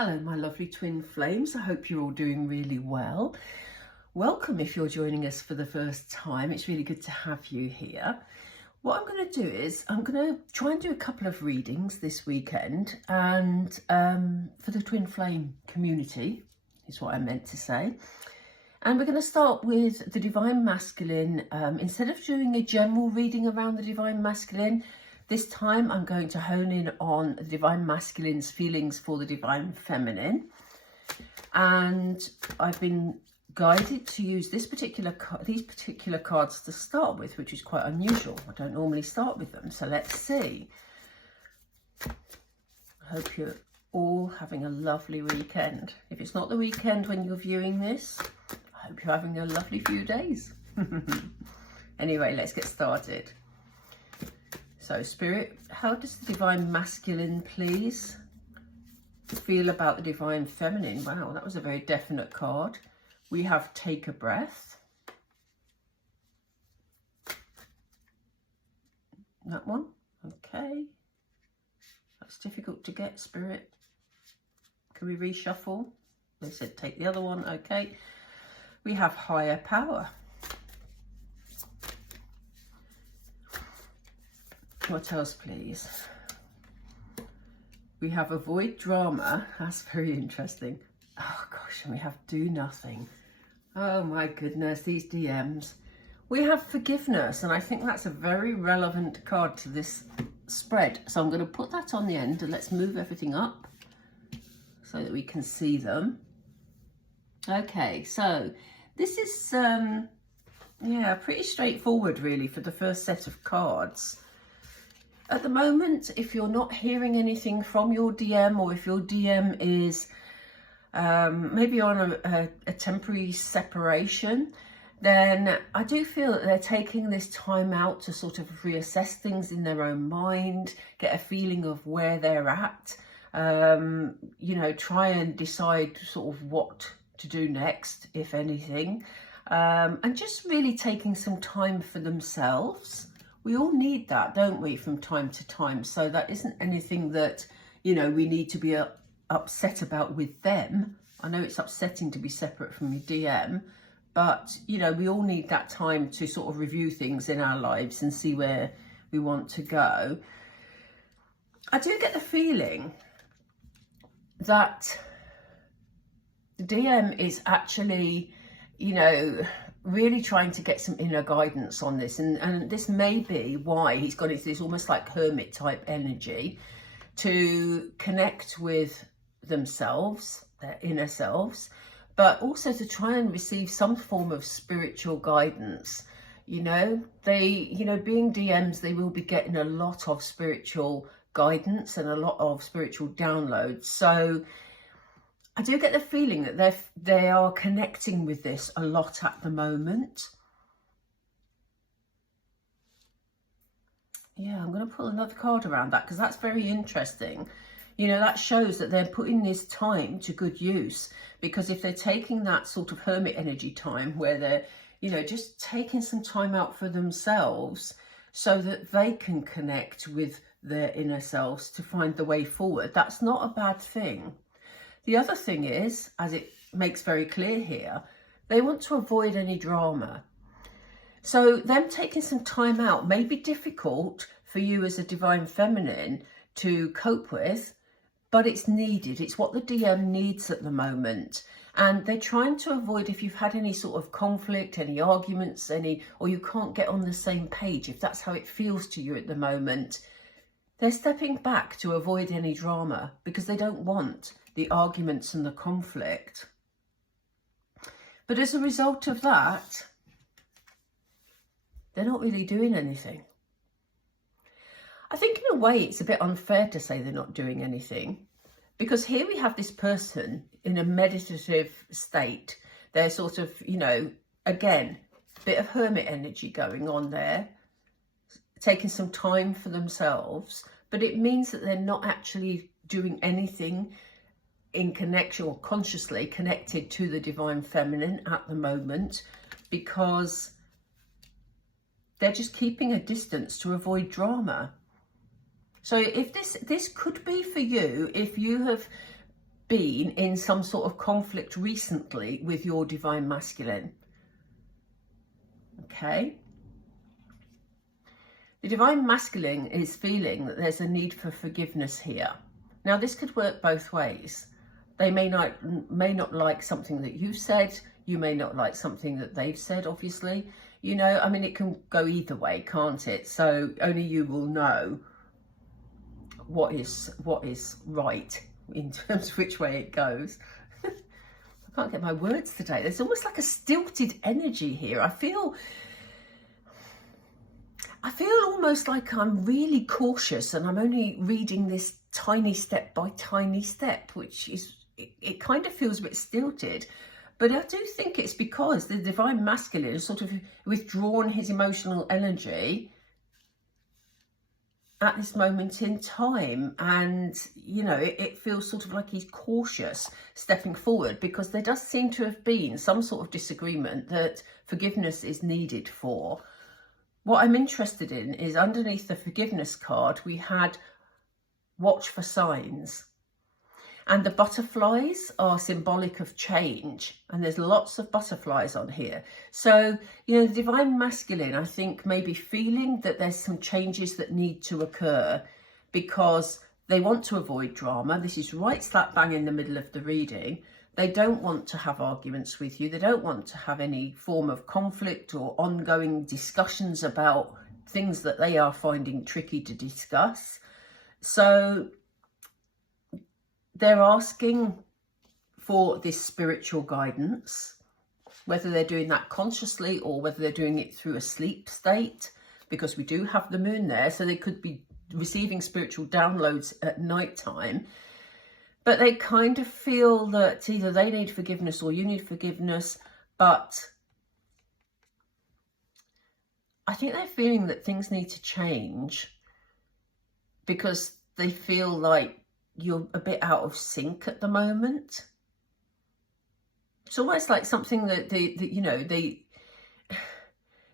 Hello, my lovely twin flames. I hope you're all doing really well. Welcome if you're joining us for the first time. It's really good to have you here. What I'm going to do is I'm going to try and do a couple of readings this weekend, and for the twin flame community is what I meant to say. And we're going to start with the divine masculine. Instead of doing a general reading around the divine masculine, this time I'm going to hone in on the divine masculine's feelings for the divine feminine. And I've been guided to use these particular cards to start with, which is quite unusual. I don't normally start with them, so let's see. I hope you're all having a lovely weekend. If it's not the weekend when you're viewing this, I hope you're having a lovely few days. Anyway, let's get started. So, Spirit, how does the divine masculine, please, feel about the divine feminine? Wow, that was a very definite card. We have take a breath. That one, okay. That's difficult to get, Spirit. Can we reshuffle? They said take the other one, okay. We have higher power. What else, please? We have avoid drama. That's very interesting. Oh gosh, and we have do nothing. Oh my goodness, these DMs. We have forgiveness, and I think that's a very relevant card to this spread. So I'm going to put that on the end, and let's move everything up so that we can see them. Okay, so this is yeah, pretty straightforward really for the first set of cards. At the moment, if you're not hearing anything from your DM, or if your DM is maybe on a temporary separation, then I do feel that they're taking this time out to sort of reassess things in their own mind, get a feeling of where they're at, you know, try and decide sort of what to do next, if anything, and just really taking some time for themselves. We all need that, don't we, from time to time? So that isn't anything that, you know, we need to be upset about with them. I know it's upsetting to be separate from your DM, but, you know, we all need that time to sort of review things in our lives and see where we want to go. I do get the feeling that the DM is actually, you know, really trying to get some inner guidance on this, and this may be why he's got into this almost like hermit type energy to connect with themselves, their inner selves, but also to try and receive some form of spiritual guidance. You know, being DMs, they will be getting a lot of spiritual guidance and a lot of spiritual downloads. So I do get the feeling that they are connecting with this a lot at the moment. Yeah, I'm going to pull another card around that because that's very interesting. You know, that shows that they're putting this time to good use, because if they're taking that sort of hermit energy time where they're, you know, just taking some time out for themselves so that they can connect with their inner selves to find the way forward, that's not a bad thing. The other thing is, as it makes very clear here, they want to avoid any drama. So them taking some time out may be difficult for you as a divine feminine to cope with, but it's needed. It's what the DM needs at the moment. And they're trying to avoid, if you've had any sort of conflict, any arguments, or you can't get on the same page, if that's how it feels to you at the moment, they're stepping back to avoid any drama because they don't want the arguments and the conflict. But as a result of that, they're not really doing anything. I think in a way it's a bit unfair to say they're not doing anything, because here we have this person in a meditative state. They're sort of, you know, again, a bit of hermit energy going on there, taking some time for themselves, but it means that they're not actually doing anything in connection or consciously connected to the divine feminine at the moment, because they're just keeping a distance to avoid drama. So if this could be for you, if you have been in some sort of conflict recently with your divine masculine. Okay. The divine masculine is feeling that there's a need for forgiveness here. Now, this could work both ways. They may not like something that you've said. You may not like something that they've said, obviously. You know, I mean, it can go either way, can't it? So only you will know what is right in terms of which way it goes. I can't get my words today. There's almost like a stilted energy here. I feel almost like I'm really cautious and I'm only reading this tiny step by tiny step, which is, it kind of feels a bit stilted. But I do think it's because the divine masculine has sort of withdrawn his emotional energy at this moment in time. And, you know, it feels sort of like he's cautious stepping forward, because there does seem to have been some sort of disagreement that forgiveness is needed for. What I'm interested in is underneath the forgiveness card, we had watch for signs. And the butterflies are symbolic of change. And there's lots of butterflies on here. So, you know, the divine masculine, I think, may be feeling that there's some changes that need to occur because they want to avoid drama. This is right slap bang in the middle of the reading. They don't want to have arguments with you. They don't want to have any form of conflict or ongoing discussions about things that they are finding tricky to discuss. So they're asking for this spiritual guidance, whether they're doing that consciously or whether they're doing it through a sleep state, because we do have the moon there. So they could be receiving spiritual downloads at night time. But they kind of feel that either they need forgiveness or you need forgiveness. But I think they're feeling that things need to change because they feel like you're a bit out of sync at the moment. It's almost like something that they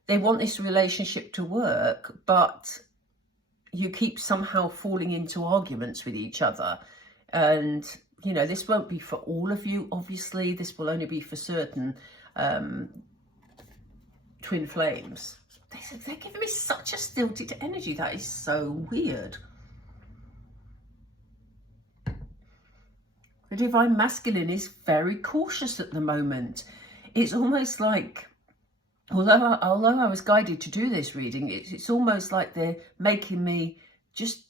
want this relationship to work, but you keep somehow falling into arguments with each other. And, you know, this won't be for all of you, obviously. This will only be for certain twin flames. They're giving me such a stilted energy. That is so weird. The divine masculine is very cautious at the moment. It's almost like, although I was guided to do this reading, it's almost like they're making me just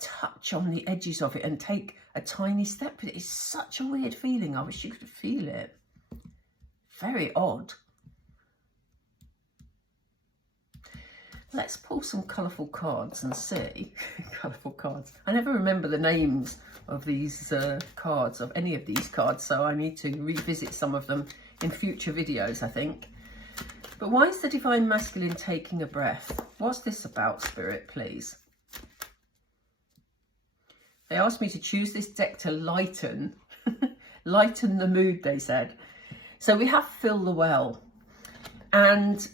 touch on the edges of it and take a tiny step. But it's such a weird feeling. I wish you could feel it. Very odd. Let's pull some colourful cards and see. Colourful cards. I never remember the names of these cards, of any of these cards, so I need to revisit some of them in future videos, I think. But why is the divine masculine taking a breath? What's this about, Spirit, please? They asked me to choose this deck to lighten, lighten the mood, they said. So we have Fill the Well. And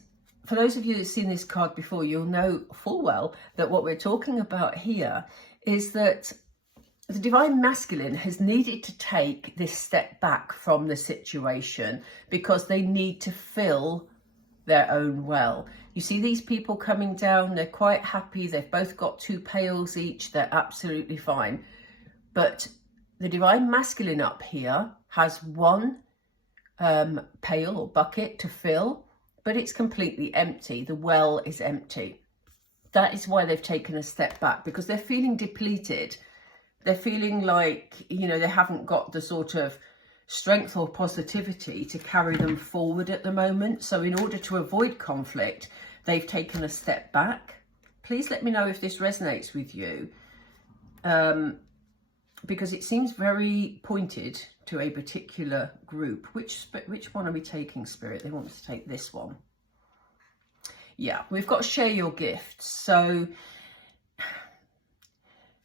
for those of you who've seen this card before, you'll know full well that what we're talking about here is that the divine masculine has needed to take this step back from the situation because they need to fill their own well. You see these people coming down, they're quite happy. They've both got 2 pails each. They're absolutely fine. But the divine masculine up here has 1 pail or bucket to fill, but it's completely empty. The well is empty. That is why they've taken a step back, because they're feeling depleted. They're feeling like, you know, they haven't got the sort of strength or positivity to carry them forward at the moment. So in order to avoid conflict, they've taken a step back. Please let me know if this resonates with you, because it seems very pointed to a particular group. Which one are we taking, Spirit? They want us to take this one. Yeah, we've got share your gifts. So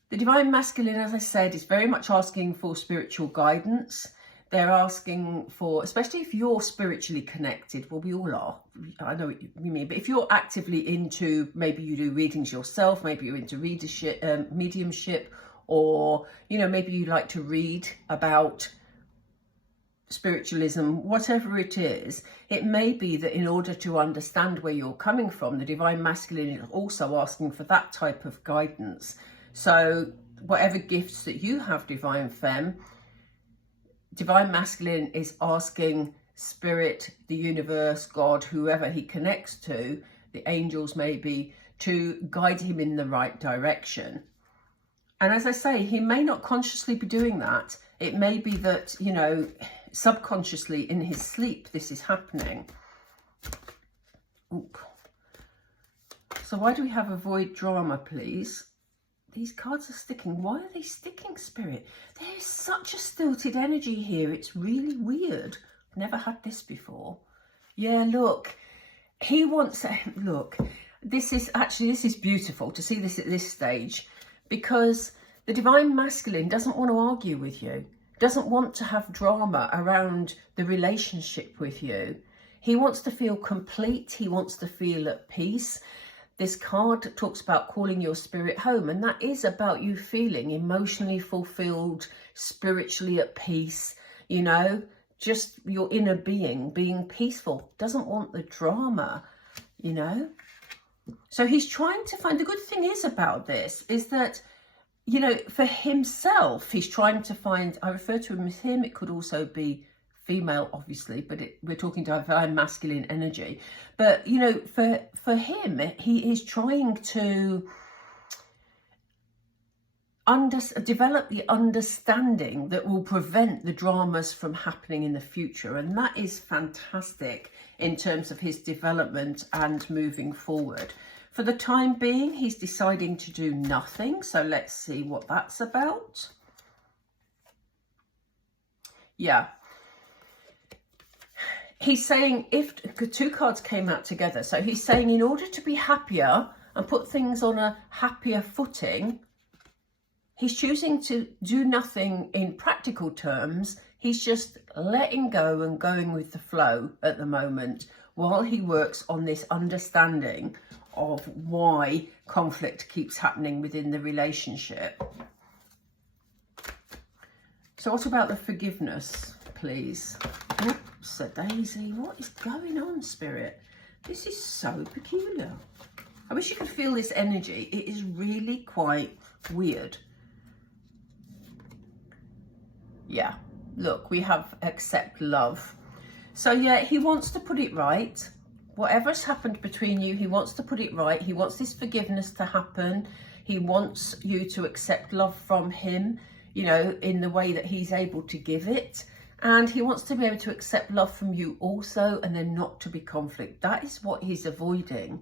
the divine masculine, as I said, is very much asking for spiritual guidance. They're asking for, especially if you're spiritually connected, well, we all are, I know what you mean, but if you're actively into, maybe you do readings yourself, maybe you're into readership, mediumship, or, you know, maybe you like to read about spiritualism, whatever it is, it may be that in order to understand where you're coming from, the divine masculine is also asking for that type of guidance. So whatever gifts that you have, divine femme, divine masculine is asking spirit, the universe, God, whoever he connects to, the angels maybe, to guide him in the right direction. And as I say, he may not consciously be doing that. It may be that, you know, subconsciously in his sleep this is happening. Oop. So why do we have avoid drama, please? These cards are sticking. Why are they sticking, Spirit? There's such a stilted energy here. It's really weird. I've never had this before. Yeah, look. He wants... Look, this is beautiful to see this at this stage, because the divine masculine doesn't want to argue with you, doesn't want to have drama around the relationship with you. He wants to feel complete. He wants to feel at peace. This card talks about calling your spirit home, and that is about you feeling emotionally fulfilled, spiritually at peace, you know, just your inner being peaceful. Doesn't want the drama, you know. So he's trying to find, the good thing is about this is that, you know, for himself, he's trying to find, I refer to him as him, it could also be female, obviously, but we're talking divine masculine energy. But, you know, for him, he is trying to develop the understanding that will prevent the dramas from happening in the future. And that is fantastic in terms of his development and moving forward. For the time being, he's deciding to do nothing. So let's see what that's about. Yeah. He's saying, if two cards came out together, so he's saying in order to be happier and put things on a happier footing, he's choosing to do nothing in practical terms. He's just letting go and going with the flow at the moment while he works on this understanding of why conflict keeps happening within the relationship. So what about the forgiveness, please? Oops, a daisy. What is going on, Spirit? This is so peculiar. I wish you could feel this energy. It is really quite weird. Yeah, look, we have accept love. So yeah, he wants to put it right. Whatever's happened between you, he wants to put it right. He wants this forgiveness to happen. He wants you to accept love from him, you know, in the way that he's able to give it. And he wants to be able to accept love from you also, and then not to be conflict. That is what he's avoiding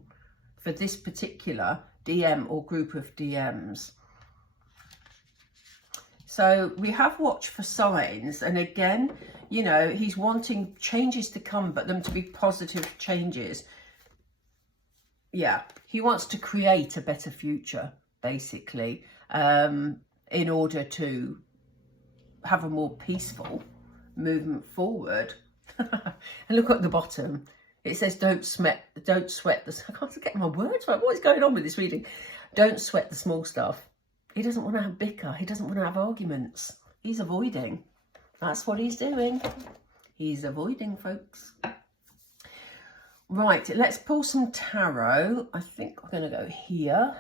for this particular DM or group of DMs. So we have watch for signs. And again, you know, he's wanting changes to come, but them to be positive changes. Yeah, he wants to create a better future, basically, in order to have a more peaceful movement forward. And look at the bottom, it says don't sweat the, I can't get my words right. What is going on with this reading? Don't sweat the small stuff. He doesn't want to have bicker, he doesn't want to have arguments. He's avoiding. That's what he's doing. He's avoiding, folks. Right, let's pull some tarot. I think we're going to go here.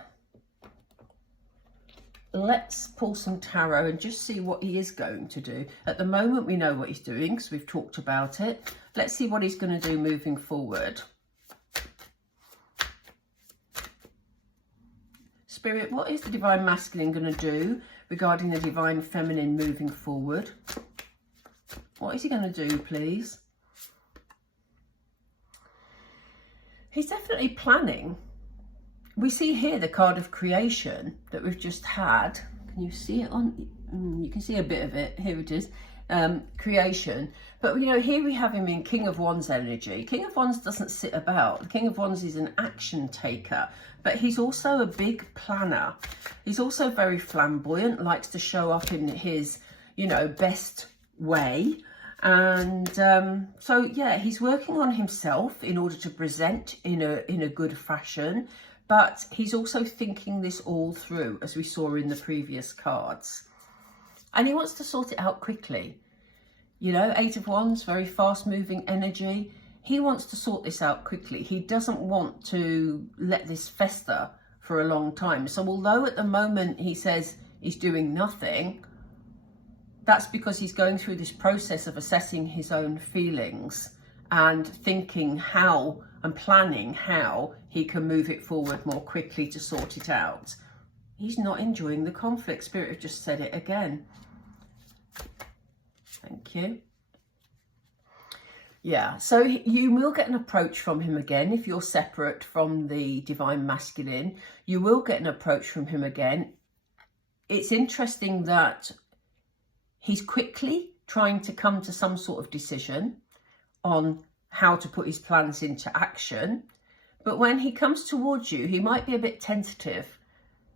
Let's pull some tarot and just see what he is going to do. At the moment, we know what he's doing because we've talked about it. Let's see what he's going to do moving forward. Spirit, what is the divine masculine going to do regarding the divine feminine moving forward? What is he going to do, please? He's definitely planning. We see here the card of creation that we've just had. Can you see it on? You can see a bit of it. Here it is. Creation. But, you know, here we have him in King of Wands energy. King of Wands doesn't sit about. The King of Wands is an action taker. But he's also a big planner. He's also very flamboyant, likes to show up in his, you know, best way. And so, yeah, he's working on himself in order to present in a good fashion. but he's also thinking this all through, as we saw in the previous cards. And he wants to sort it out quickly. You know, 8 of Wands, very fast moving energy. He wants to sort this out quickly. He doesn't want to let this fester for a long time. So although at the moment he says he's doing nothing, that's because he's going through this process of assessing his own feelings and thinking how and planning how he can move it forward more quickly to sort it out. He's not enjoying the conflict. Spirit have just said it again. Thank you. Yeah, so you will get an approach from him again if you're separate from the divine masculine. You will get an approach from him again. It's interesting that he's quickly trying to come to some sort of decision on how to put his plans into action. But when he comes towards you, he might be a bit tentative.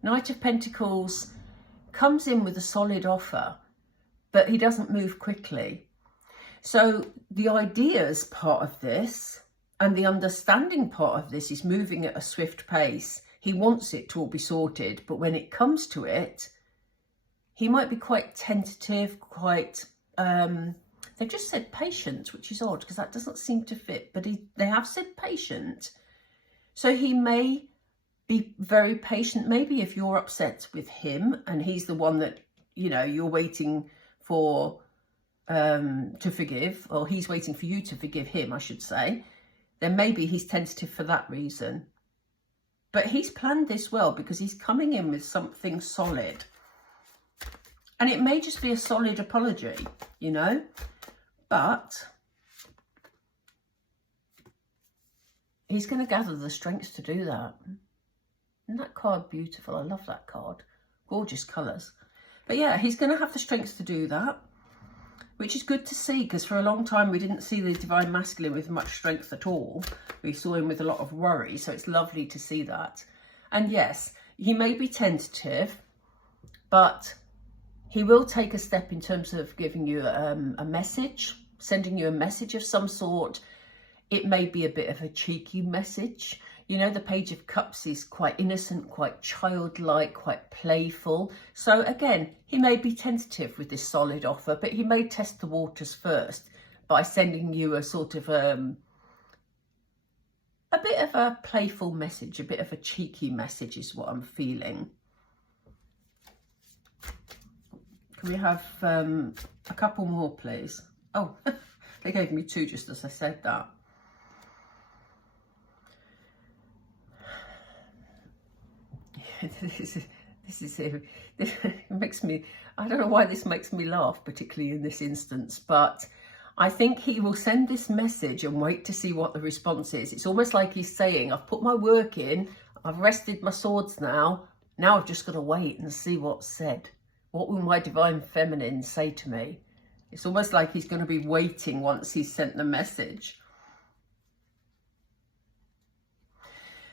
Knight of Pentacles comes in with a solid offer, but he doesn't move quickly. So the ideas part of this and the understanding part of this is moving at a swift pace. He wants it to all be sorted, but when it comes to it, he might be quite tentative, quite, they've just said patient, which is odd because that doesn't seem to fit, but they have said patient. So he may be very patient. Maybe if you're upset with him and he's the one that, you know, you're waiting for to forgive, or he's waiting for you to forgive him, I should say, then maybe he's tentative for that reason. But he's planned this well because he's coming in with something solid. And it may just be a solid apology, you know, but he's going to gather the strength to do that. Isn't that card beautiful? I love that card. Gorgeous colours. But yeah, he's going to have the strength to do that, which is good to see, because for a long time we didn't see the divine masculine with much strength at all. We saw him with a lot of worry, so it's lovely to see that. And yes, he may be tentative, but he will take a step in terms of giving you a message, sending you a message of some sort. It may be a bit of a cheeky message. You know, the Page of Cups is quite innocent, quite childlike, quite playful. So again, he may be tentative with this solid offer, but he may test the waters first by sending you a sort of a bit of a playful message, a bit of a cheeky message is what I'm feeling. Can we have a couple more, please? Oh, they gave me 2 just as I said that. This makes me, I don't know why this makes me laugh, particularly in this instance, but I think he will send this message and wait to see what the response is. It's almost like he's saying, I've put my work in, I've rested my swords now I've just got to wait and see what's said. What will my divine feminine say to me? It's almost like he's going to be waiting once he's sent the message.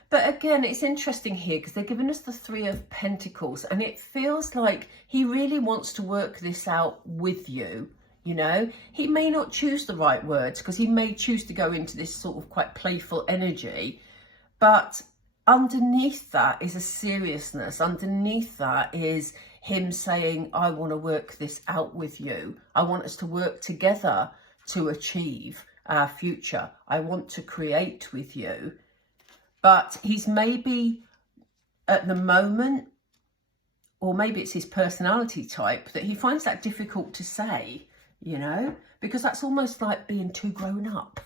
But again, it's interesting here because they're giving us the 3 of Pentacles, and it feels like he really wants to work this out with you. You know, he may not choose the right words because he may choose to go into this sort of quite playful energy, but underneath that is a seriousness. Underneath that is him saying, I want to work this out with you. I want us to work together to achieve our future. I want to create with you. But he's maybe at the moment, or maybe it's his personality type, that he finds that difficult to say, you know, because that's almost like being too grown up.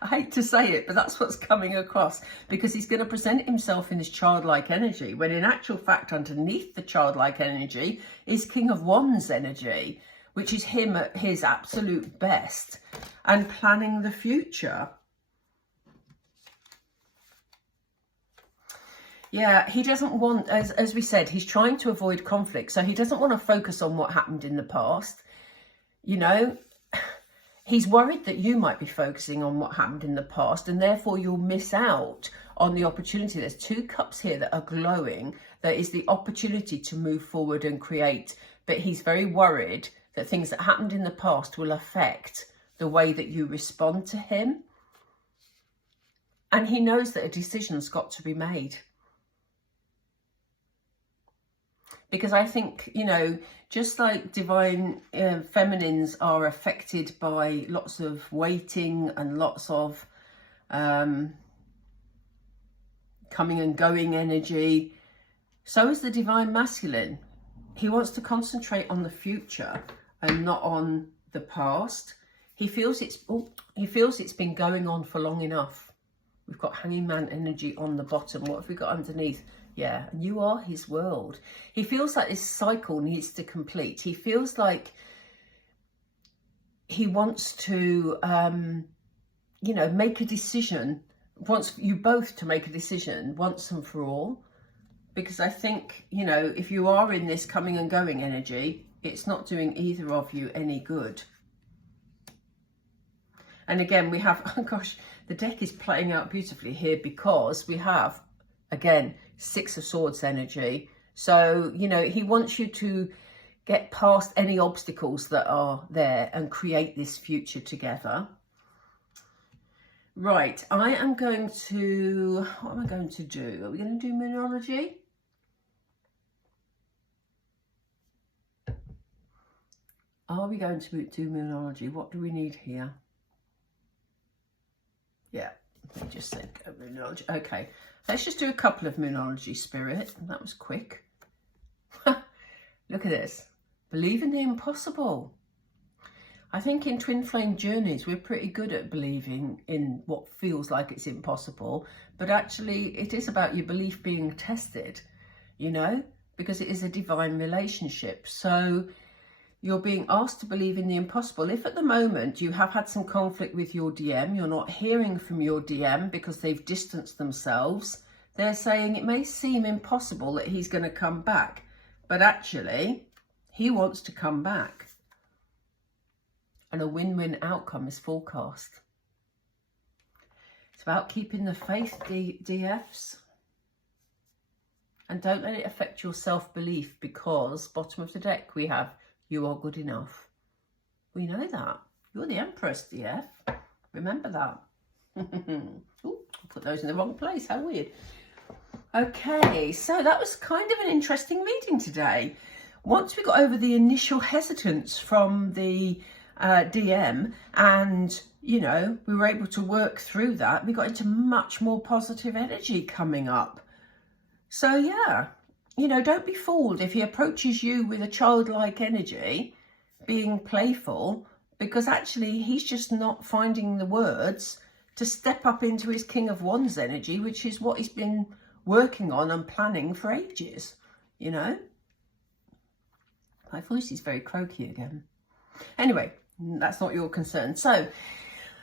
I hate to say it, but that's what's coming across, because he's going to present himself in his childlike energy, when in actual fact, underneath the childlike energy is King of Wands energy, which is him at his absolute best and planning the future. Yeah, he doesn't want, as we said, he's trying to avoid conflict. So he doesn't want to focus on what happened in the past. You know, he's worried that you might be focusing on what happened in the past, and therefore you'll miss out on the opportunity. There's 2 cups here that are glowing. There is the opportunity to move forward and create. But he's very worried that things that happened in the past will affect the way that you respond to him. And he knows that a decision's got to be made. Because I think, you know, just like divine feminines are affected by lots of waiting and lots of coming and going energy, so is the divine masculine. He wants to concentrate on the future and not on the past. He feels it's been going on for long enough. We've got hanging man energy on the bottom. What have we got underneath? Yeah, and you are his world. He feels like this cycle needs to complete. He feels like he wants to, you know, make a decision. Wants you both to make a decision once and for all. Because I think, you know, if you are in this coming and going energy, it's not doing either of you any good. And again, we have, oh gosh, the deck is playing out beautifully here because we have, again, Six of Swords energy. So, you know, he wants you to get past any obstacles that are there and create this future together. Right, I am going to, what am I going to do? Are we going to do Moonology? Are we going to do Moonology? What do we need here? Yeah, let me just think of Moonology. Okay, let's just do a couple of Moonology, Spirit. That was quick. Look at this. Believe in the impossible. I think in Twin Flame Journeys, we're pretty good at believing in what feels like it's impossible. But actually, it is about your belief being tested, you know, because it is a divine relationship. So you're being asked to believe in the impossible. If at the moment you have had some conflict with your DM, you're not hearing from your DM because they've distanced themselves, they're saying it may seem impossible that he's going to come back, but actually he wants to come back. And a win-win outcome is forecast. It's about keeping the faith, DFs. And don't let it affect your self-belief, because bottom of the deck we have, you are good enough. We know that. You're the Empress, DF. Remember that. Ooh, I put those in the wrong place. How weird. Okay, so that was kind of an interesting reading today. Once we got over the initial hesitance from the DM and, you know, we were able to work through that, we got into much more positive energy coming up. So, yeah. You know, don't be fooled if he approaches you with a childlike energy, being playful, because actually he's just not finding the words to step up into his King of Wands energy, which is what he's been working on and planning for ages, you know. My voice is very croaky again. Anyway, that's not your concern. So,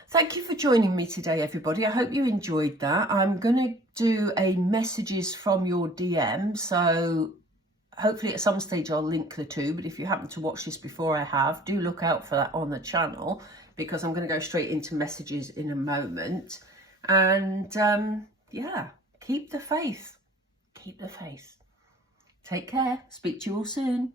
thank you for joining me today, everybody. I hope you enjoyed that. I'm going to do a messages from your DM. So hopefully at some stage I'll link the two. But if you happen to watch this before I have, do look out for that on the channel, because I'm going to go straight into messages in a moment. And yeah, keep the faith. Keep the faith. Take care. Speak to you all soon.